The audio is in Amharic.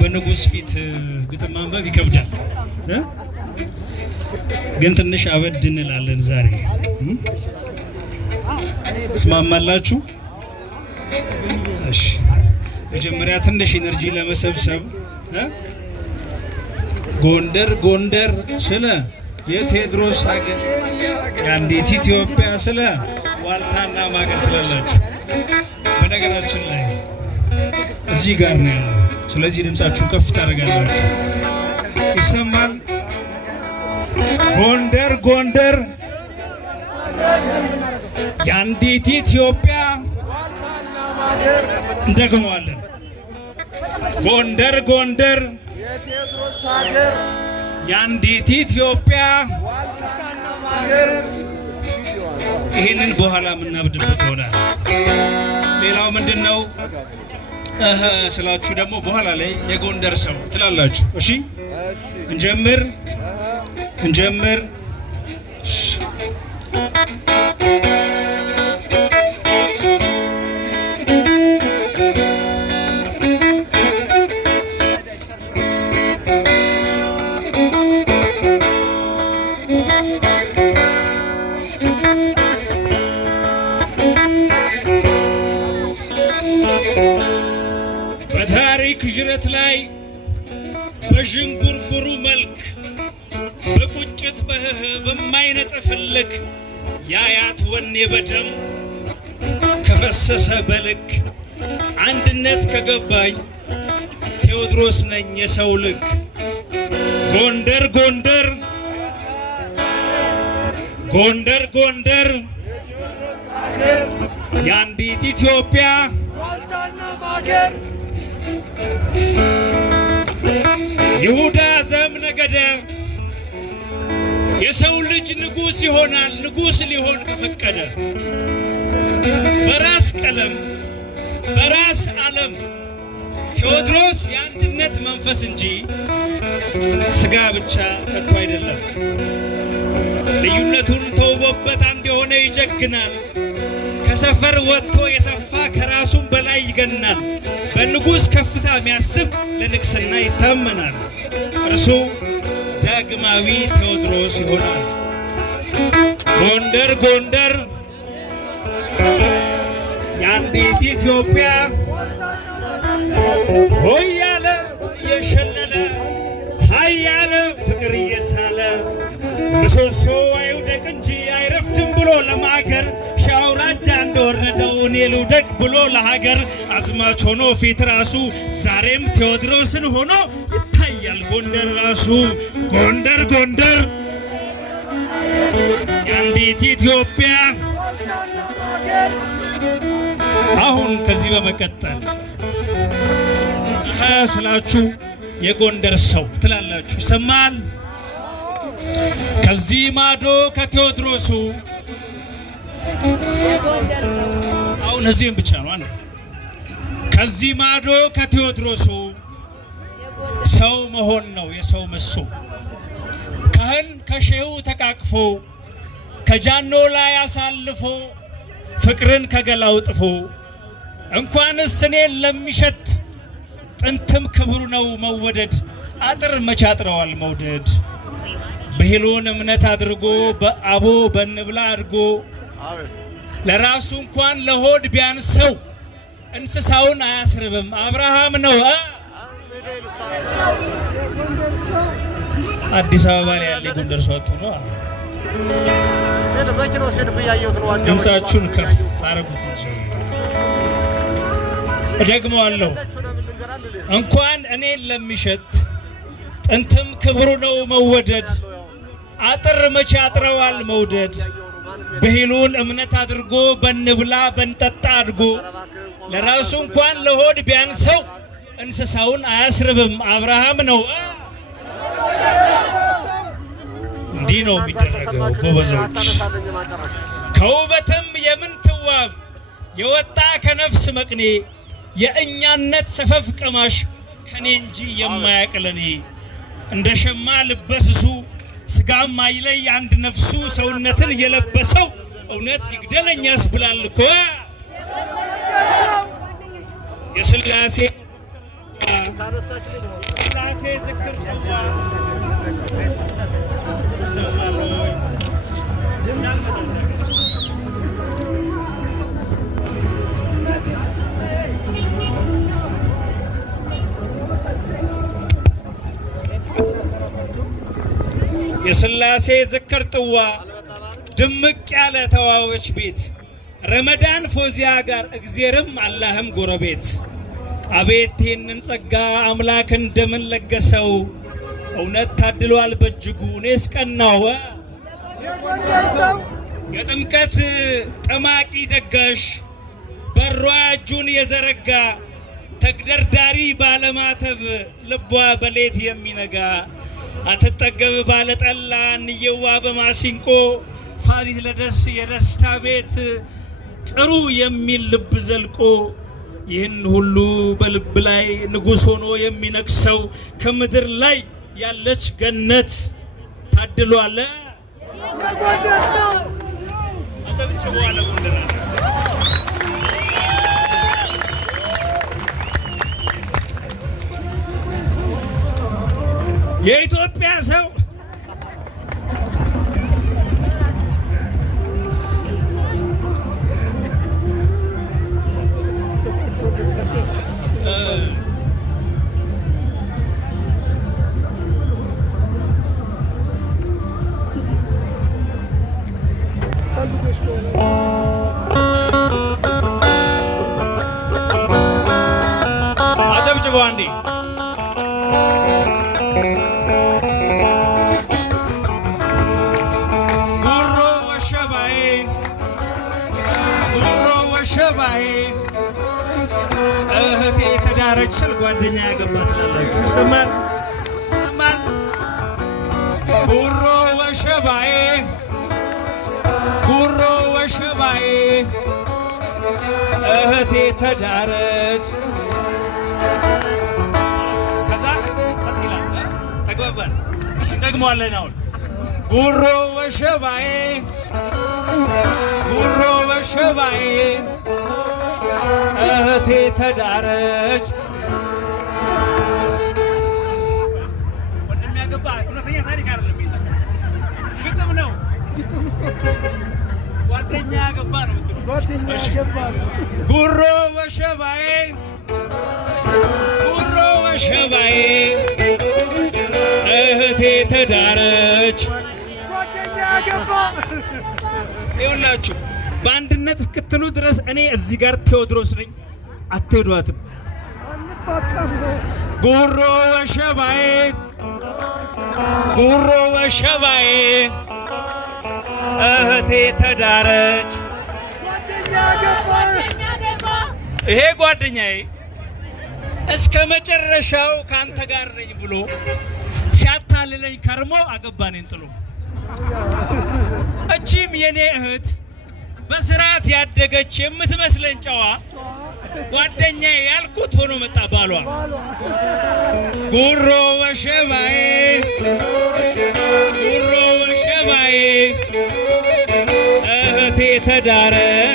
በንጉስ ፊት ግጥም ማንበብ ይከብዳል ግን ትንሽ አበድ እንላለን ዛሬ ተስማማላችሁ? እሺ መጀመሪያ ትንሽ ኢነርጂ ለመሰብሰብ ጎንደር ጎንደር ስለ የቴዎድሮስ ሀገር የአንዲት ኢትዮጵያ ስለ ዋልታና ማገር ትላላችሁ። በነገራችን ላይ እዚህ ጋር ነው ያለው። ስለዚህ ድምጻችሁን ከፍ ታደርጋላችሁ። ይሰማል? ጎንደር ጎንደር የአንዲት ኢትዮጵያ እንደግመዋለን። ጎንደር ጎንደር የአንዲት ኢትዮጵያ ይህንን በኋላ የምናብድበት ይሆናል። ሌላው ምንድነው ስላችሁ ደግሞ በኋላ ላይ የጎንደር ሰው ትላላችሁ። እሺ እንጀምር እንጀምር። በታሪክ ጅረት ላይ በዥንጉርጉሩ መልክ በቁጭት በማይነጥፍልክ ያያት ወኔ በደም ከፈሰሰ በልክ አንድነት ከገባኝ ቴዎድሮስ ነኝ የሰው ልክ። ጎንደር ጎንደር ጎንደር ጎንደር የአንዲት ኢትዮጵያ ይሁዳ ዘምነገደ የሰው ልጅ ንጉስ ይሆናል ንጉስ ሊሆን ከፈቀደ። በራስ ቀለም በራስ ዓለም ቴዎድሮስ የአንድነት መንፈስ እንጂ ስጋ ብቻ ከቶ አይደለም። ልዩነቱን ተውቦበት አንድ የሆነ ይጀግናል። ከሰፈር ወጥቶ የሰፋ ከራሱም በላይ ይገናል። በንጉስ ከፍታ የሚያስብ ለንግስና ይታመናል። እርሱ ዳግማዊ ቴዎድሮስ ይሆናል። ጎንደር ጎንደር የአንዲት ኢትዮጵያ ሆያለ የሸለለ ሀያለ ፍቅር እየሳለ ምሰሶ አይውደቅ እንጂ አይረፍድም ብሎ ለማገር ሻውራጃ እንደወረደው እኔ ልውደቅ ብሎ ለሀገር አዝማች ሆኖ ፊት ራሱ ዛሬም ቴዎድሮስን ሆኖ ይታያል ጎንደር ራሱ። ጎንደር ጎንደር የአንዲት ኢትዮጵያ። አሁን ከዚህ በመቀጠል ስላችሁ የጎንደር ሰው ትላላችሁ ይሰማል። ከዚህ ማዶ ከቴዎድሮሱ አሁን እዚህም ብቻ ነው አንተ ከዚህ ማዶ ከቴዎድሮሱ ሰው መሆን ነው የሰው መሱ። ካህን ከሼሁ ተቃቅፎ ከጃኖ ላይ አሳልፎ ፍቅርን ከገላው ጥፎ እንኳንስ እኔን ለሚሸት ጥንትም ክብሩ ነው መወደድ። አጥር መቻጥረዋል መውደድ በሄሎን እምነት አድርጎ በአቦ በንብላ አድርጎ ለራሱ እንኳን ለሆድ ቢያንሰው እንስሳውን አያስርብም አብርሃም ነው። አዲስ አበባ ላይ ያለ ጎንደር ሰው ነው። ድምፃችሁን ከፍ አረጉት እንጂ እደግመዋለሁ። እንኳን እኔን ለሚሸት ጥንትም ክብሩ ነው መወደድ። አጥር መቼ አጥረዋል መውደድ በሄሎን እምነት አድርጎ በንብላ በንጠጣ አድርጎ ለራሱ እንኳን ለሆድ ቢያንሰው እንስሳውን አያስርብም አብርሃም ነው። እንዲህ ነው የሚደረገው ጎበዞች። ከውበትም የምንትዋብ የወጣ ከነፍስ መቅኔ የእኛነት ሰፈፍ ቀማሽ ከኔ እንጂ የማያቅለኔ እንደ ሸማ ልበስሱ ስጋም አይለይ አንድ ነፍሱ ሰውነትን የለበሰው እውነት ይግደለኛስ ብላል እኮ የስለ የሥላሴ ዝክር የሥላሴ ዝክር ጥዋ ድምቅ ያለ ተዋበች ቤት ረመዳን ፎዚያ ጋር እግዚአብሔርም አላህም ጎረቤት አቤት ይህንን ጸጋ አምላክ እንደምን ለገሰው እውነት ታድሏል በእጅጉ እኔስ ቀናው የጥምቀት ጠማቂ ደጋሽ በሯ እጁን የዘረጋ ተግደርዳሪ ባለማተብ ልቧ በሌት የሚነጋ አትጠገብ ባለጠላ እንየዋ በማሲንቆ ፋሪስ ለደስ የደስታ ቤት ቅሩ የሚል ልብ ዘልቆ ይህን ሁሉ በልብ ላይ ንጉሥ ሆኖ የሚነግሰው ከምድር ላይ ያለች ገነት ታድሏል። የኢትዮጵያ ሰው አጨብጭቦ አንዴ ሸባዬ እህቴ ተዳረች ስል ጓደኛ ያገባ ትላላችሁ። ሰማን ጉሮ ወሸባዬ ጉሮ ወሸባዬ እህቴ ተዳረች። ከዛ ሰት ይላል ተግባባን። እንደግመዋለን አሁን ጉሮ ወሸባዬ ጉሮ ወሸባዬ እህቴ ተዳረች። ወንድም ያገባ እውነተኛ ታሪክ አይደለም፣ ይዘን ግጥም ነው። ጓደኛ ያገባ ነው። ጉሮ ወሸባዬ ጉሮ ወሸባዬ እህቴ ተዳረች። ይኸውላችሁ በአንድነት እስክትሉ ድረስ እኔ እዚህ ጋር ቴዎድሮስ ነኝ። አትሄዷትም። ጉሮ ወሸባዬ ጉሮ ወሸባዬ እህቴ ተዳረች። ይሄ ጓደኛዬ እስከ መጨረሻው ካንተ ጋር ነኝ ብሎ ሲያታልለኝ ከርሞ አገባኔን ጥሎ እቺም የኔ እህት በስርዓት ያደገች የምትመስለን ጨዋ ጓደኛዬ ያልኩት ሆኖ መጣ ባሏ። ጉሮ ወሸባዬ ጉሮ ወሸባዬ እህቴ ተዳረች።